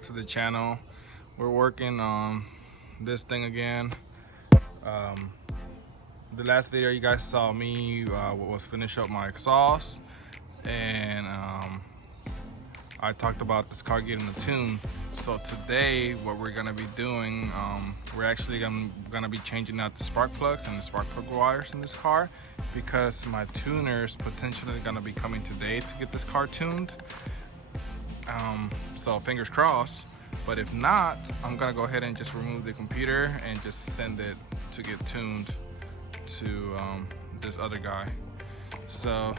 back to the channel. We're working on this thing again. The last video you guys saw me was finish up my exhaust, and I talked about this car getting a tune. So today what we're gonna be doing, we're actually gonna be changing out the spark plugs and the spark plug wires in this car, because my tuner is potentially gonna be coming today to get this car tuned. So fingers crossed, but if not, I'm gonna go ahead and just remove the computer and just send it to get tuned to this other guy. So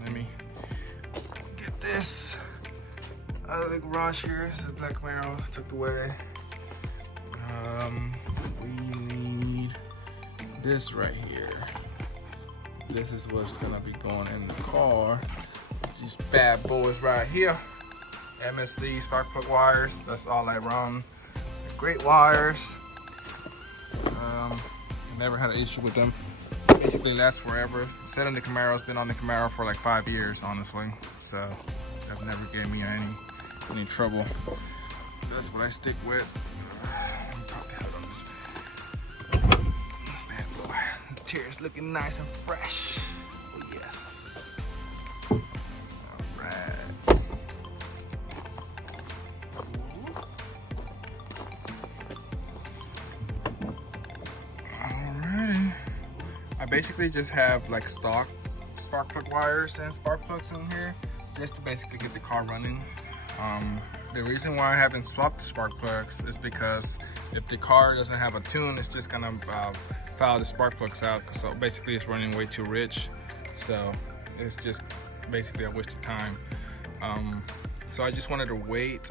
let me get this out of the garage here. This is Black Camaro tucked away. We need this right here. This is what's gonna be going in the car. These bad boys right here. MSD spark plug wires. That's all I run. They're great wires. Never had an issue with them. Basically last forever. Set in the Camaro's been on the Camaro for like 5 years, honestly. So that never gave me any trouble. That's what I stick with. This bad boy. The interior's looking nice and fresh. Oh yes. All right. Alrighty. I basically just have like stock spark plug wires and spark plugs in here, just to basically get the car running. The reason why I haven't swapped the spark plugs is because if the car doesn't have a tune, it's just gonna foul the spark plugs out. So basically it's running way too rich. So it's just basically a waste of time. So I just wanted to wait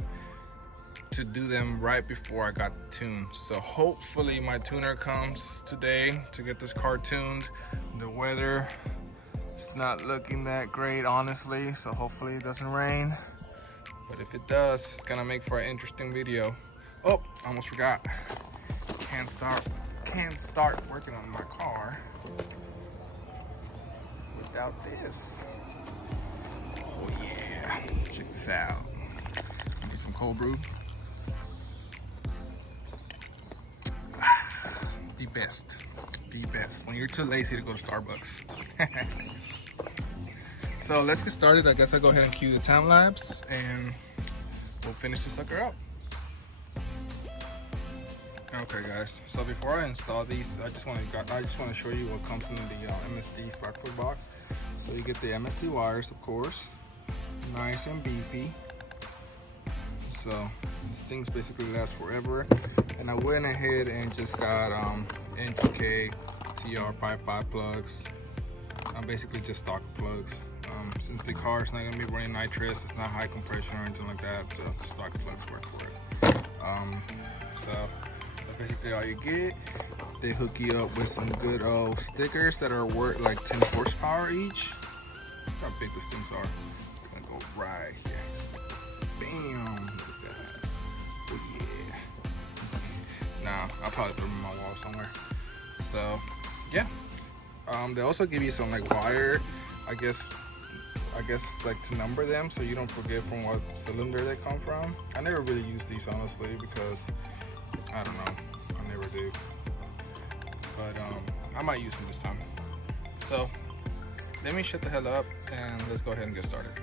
to do them right before I got tuned. So hopefully my tuner comes today to get this car tuned. The weather is not looking that great, honestly, so hopefully it doesn't rain. But if it does, it's gonna make for an interesting video. Oh, I almost forgot. Can't start working on my car without this. Oh yeah, check this out. Get some cold brew. The best. When you're too lazy to go to Starbucks. So let's get started. I guess I'll go ahead and cue the time lapse and we'll finish the sucker up. Okay guys, so before I install these, I just want to show you what comes in the MSD spark plug box. So you get the MSD wires, of course, nice and beefy. So these things basically last forever. And I went ahead and just got NTK TR55 plugs. Basically just stock plugs. Since the car is not going to be running nitrous, it's not high compression or anything like that, so stock plugs work for it. So that's basically all you get. They hook you up with some good old stickers that are worth like 10 horsepower each. Look how big these things are. It's going to go right here. Bam! Look at that. Oh yeah. Nah, I'll probably put them on my wall somewhere. So yeah. They also give you some like wire, I guess like to number them so you don't forget from what cylinder they come from. I never really use these honestly because I don't know, I never do. But I might use them this time. So let me shut the hell up and let's go ahead and get started.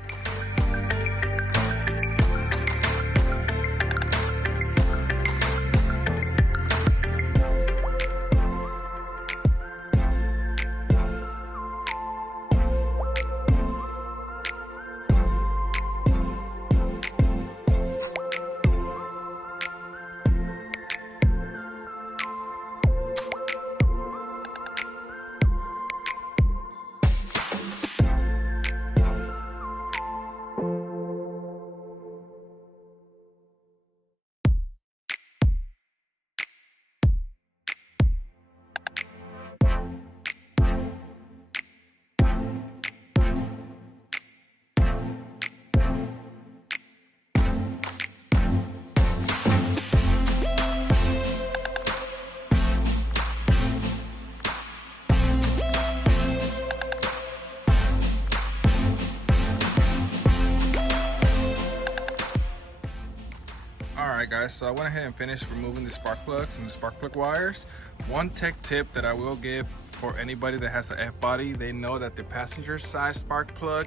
guys, so I went ahead and finished removing the spark plugs and the spark plug wires. One tech tip that I will give for anybody that has the F-body, they know that the passenger side spark plug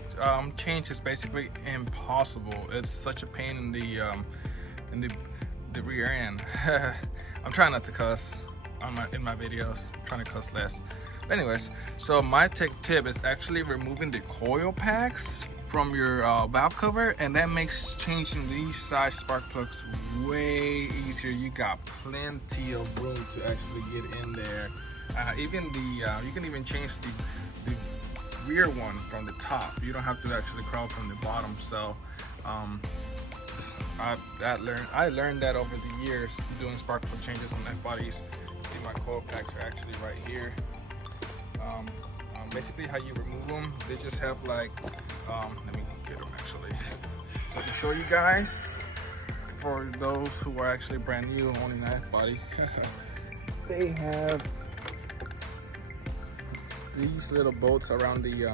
change is basically impossible. It's such a pain in the rear end. I'm trying not to cuss in my videos. I'm trying to cuss less. But anyways, so my tech tip is actually removing the coil packs from your valve cover, and that makes changing these side spark plugs way easier. You got plenty of room to actually get in there. Even you can even change the rear one from the top. You don't have to actually crawl from the bottom. So I learned that over the years doing spark plug changes on F-bodies. See, my coil packs are actually right here. Basically how you remove them, they just have like, let me get them actually. So to show you guys, for those who are actually brand new owning an F-body, they have these little bolts around the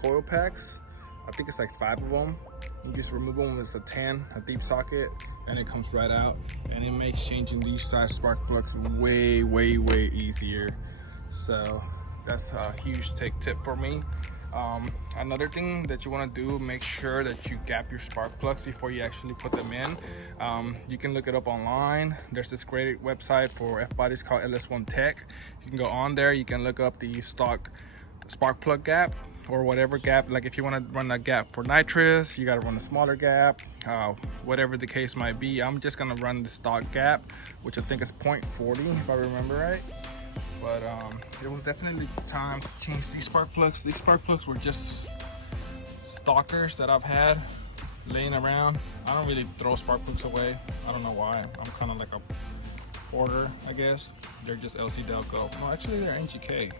coil packs. I think it's like 5 of them. You just remove them. It's a 10, a deep socket, and it comes right out, and it makes changing these side spark plugs way easier. So that's a huge tip for me. Another thing that you want to do, make sure that you gap your spark plugs before you actually put them in. You can look it up online. There's this great website for F-bodies called LS1 Tech. You can go on there, you can look up the stock spark plug gap or whatever gap. Like if you want to run a gap for nitrous, you got to run a smaller gap, whatever the case might be. I'm just gonna run the stock gap, which I think is 0.40 if I remember right. But it was definitely time to change these spark plugs. These spark plugs were just stalkers that I've had laying around. I don't really throw spark plugs away. I don't know why. I'm kind of like a hoarder, I guess. They're just LC Delco. No, actually they're NGK.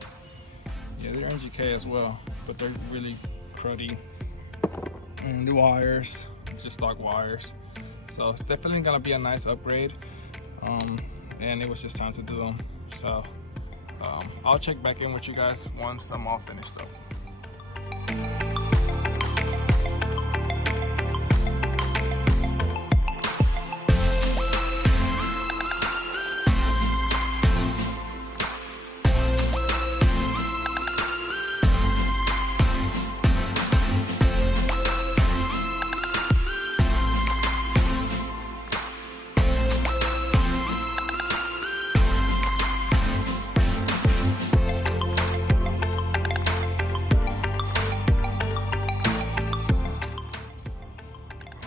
Yeah, they're NGK as well, but they're really cruddy. And the wires, just stock wires. So it's definitely gonna be a nice upgrade. And it was just time to do them. So I'll check back in with you guys once I'm all finished up.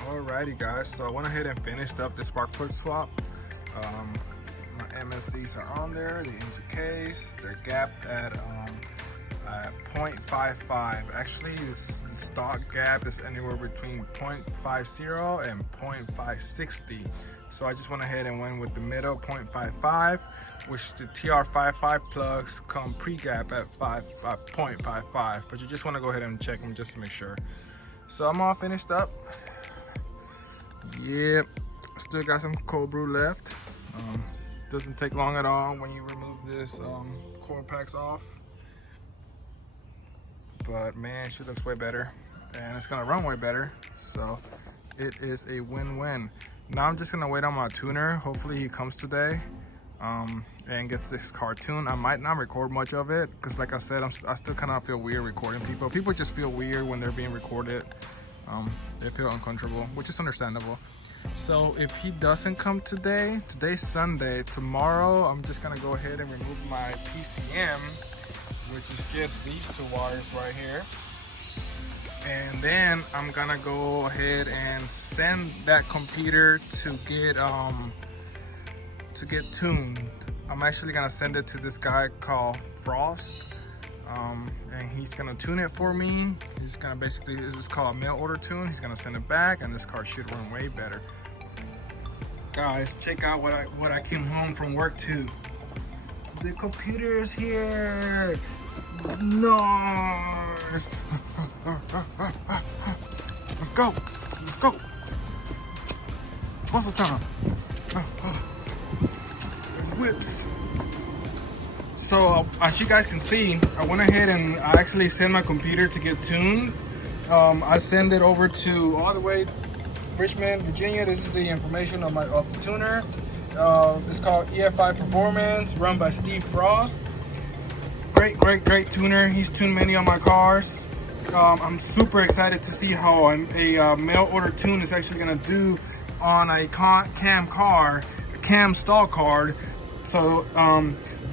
Alrighty guys, so I went ahead and finished up the spark plug swap. My MSDs are on there, the NGKs, they're gapped at 0.55. Actually, the stock gap is anywhere between 0.50 and 0.560. So I just went ahead and went with the middle 0.55, which the TR55 plugs come pre-gap at 0.55. But you just want to go ahead and check them just to make sure. So I'm all finished up. Yep, still got some cold brew left. Doesn't take long at all when you remove this coil packs off. But man, she looks way better, and it's gonna run way better. So it is a win-win. Now I'm just gonna wait on my tuner. Hopefully he comes today and gets this car tuned. I might not record much of it because, like I said, I still kind of feel weird recording people. People just feel weird when they're being recorded. They feel uncomfortable, which is understandable. So if he doesn't come today, today's Sunday, tomorrow I'm just gonna go ahead and remove my PCM, which is just these 2 wires right here, and then I'm gonna go ahead and send that computer to get tuned. I'm actually gonna send it to this guy called Frost. And he's gonna tune it for me. He's gonna basically, this is called a mail order tune. He's gonna send it back, and this car should run way better. Guys, check out what I came home from work to. The computer is here. Nice. Let's go. Let's go. Muscle time. Whips. So as you guys can see, I went ahead and I actually sent my computer to get tuned. I send it over to all the way Richmond, Virginia. This is the information of the tuner. It's called EFI Performance, run by Steve Frost. Great tuner. He's tuned many of my cars. I'm super excited to see how a mail order tune is actually gonna do on a cam car, a cam stall card. So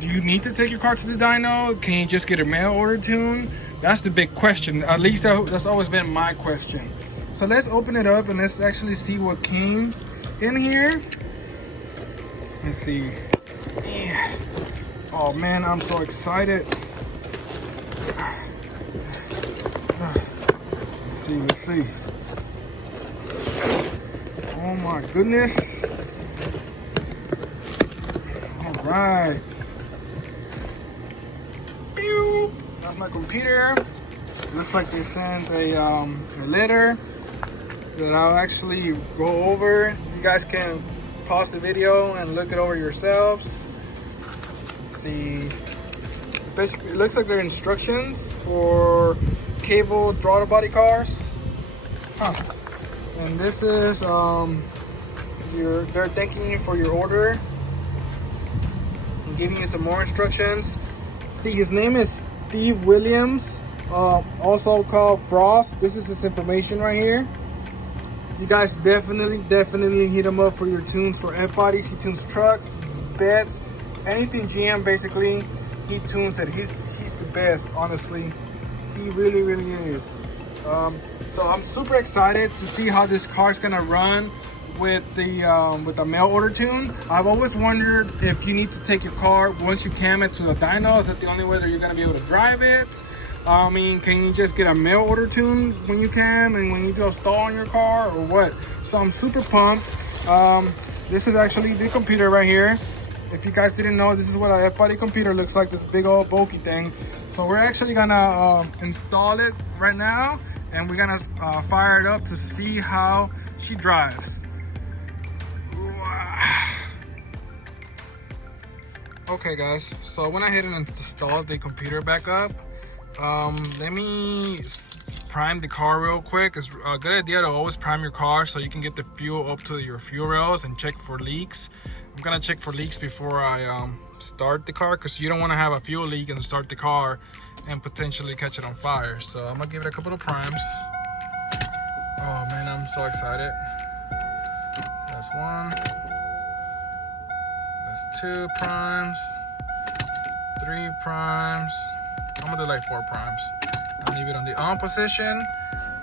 do you need to take your car to the dyno? Can you just get a mail order tune? That's the big question. At least that's always been my question. So let's open it up and let's actually see what came in here. Let's see. Yeah. Oh man, I'm so excited. Let's see. Oh my goodness. All right. Pew. That's my computer. Looks like they sent a letter that I'll actually go over. You guys can pause the video and look it over yourselves. Let's see. Basically, it looks like they're instructions for cable throttle body cars. And this is they're thanking you for your order and giving you some more instructions. See, his name is Steve Williams, also called Frost. This is his information right here. You guys definitely hit him up for your tunes for F-bodies. He tunes trucks, beds, anything GM basically. He tunes it. He's the best, honestly. He really is. So I'm super excited to see how this car is gonna run with the mail order tune. I've always wondered if you need to take your car once you cam it to the dyno. Is that the only way that you're gonna be able to drive it? I mean, can you just get a mail order tune when you can and when you go stall on your car, or what? So I'm super pumped. This is actually the computer right here. If you guys didn't know, this is what a F-body computer looks like, this big old bulky thing. So we're actually gonna install it right now, and we're gonna fire it up to see how she drives. Okay guys, so when I hit and install the computer back up, let me prime the car real quick. It's a good idea to always prime your car so you can get the fuel up to your fuel rails and check for leaks. I'm gonna check for leaks before I start the car, because you don't want to have a fuel leak and start the car and potentially catch it on fire. So I'm gonna give it a couple of primes. Oh man, I'm so excited. That's one. That's 2 primes. 3 primes. I'm gonna do like 4 primes. I'll leave it on the on position,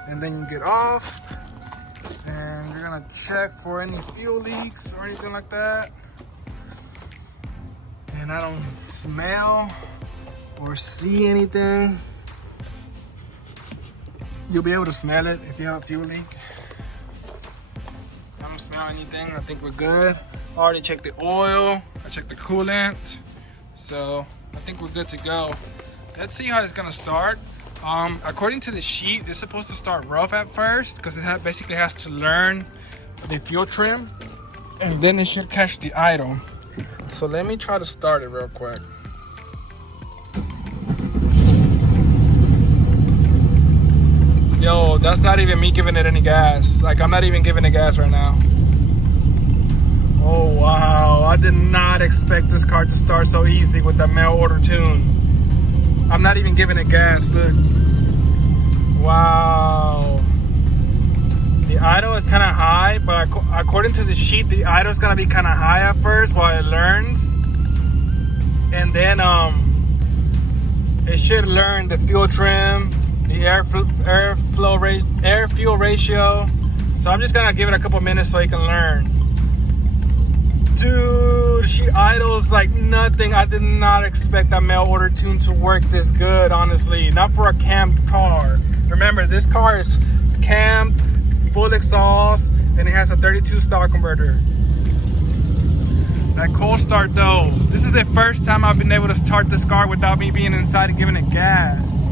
and then you get off, and you're gonna check for any fuel leaks or anything like that. And I don't smell or see anything. You'll be able to smell it if you have a fuel leak. I don't smell anything. I think we're good. I already checked the oil. I checked the coolant. So I think we're good to go. Let's see how it's gonna start. According to the sheet, it's supposed to start rough at first because it basically has to learn the fuel trim, and then it should catch the idle. So let me try to start it real quick. Yo, that's not even me giving it any gas. Like, I'm not even giving it gas right now. Oh wow, I did not expect this car to start so easy with that mail order tune. I'm not even giving it gas, look. Wow. The idle is kind of high, but according to the sheet, the idle is gonna be kind of high at first while it learns. And then it should learn the fuel trim, the air fuel ratio. So I'm just gonna give it a couple minutes so it can learn. Dude, she idles like nothing. I did not expect that mail order tune to work this good, honestly. Not for a cammed car. Remember, this car is cammed, full exhaust, and it has a 32 star converter. That cold start though. This is the first time I've been able to start this car without me being inside and giving it gas.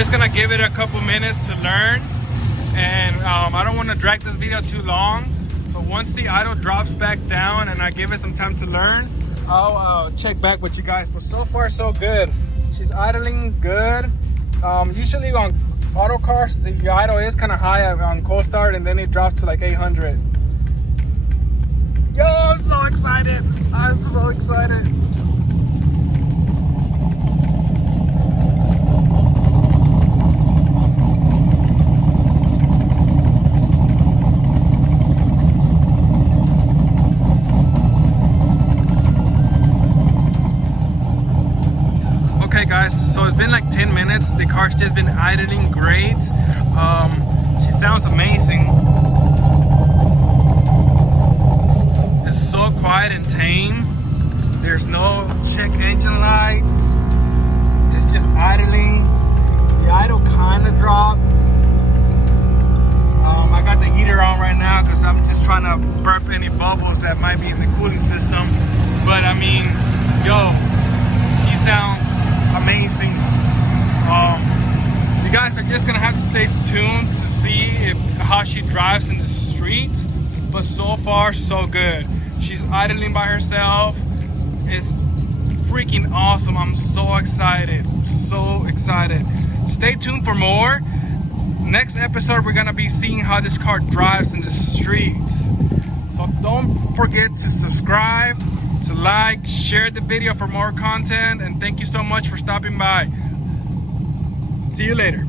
just gonna give it a couple minutes to learn, and I don't want to drag this video too long, but once the idle drops back down and I give it some time to learn, I'll check back with you guys. But so far so good. She's idling good. Usually on auto cars the idle is kind of high on cold start, and then it drops to like 800. Yo, I'm so excited. I'm so excited. Okay guys, so it's been like 10 minutes. The car's just been idling great. She sounds amazing. It's so quiet and tame. There's no check engine lights. It's just idling. The idle kind of dropped. I got the heater on right now because I'm just trying to burp any bubbles that might be in the cooling system. But I mean, yo, she sounds amazing. You guys are just gonna have to stay tuned to see how she drives in the streets, but so far so good. She's idling by herself. It's freaking awesome. I'm so excited, so excited. Stay tuned for more. Next episode we're gonna be seeing how this car drives in the streets. So don't forget to subscribe, to like, share the video for more content, and thank you so much for stopping by. See you later.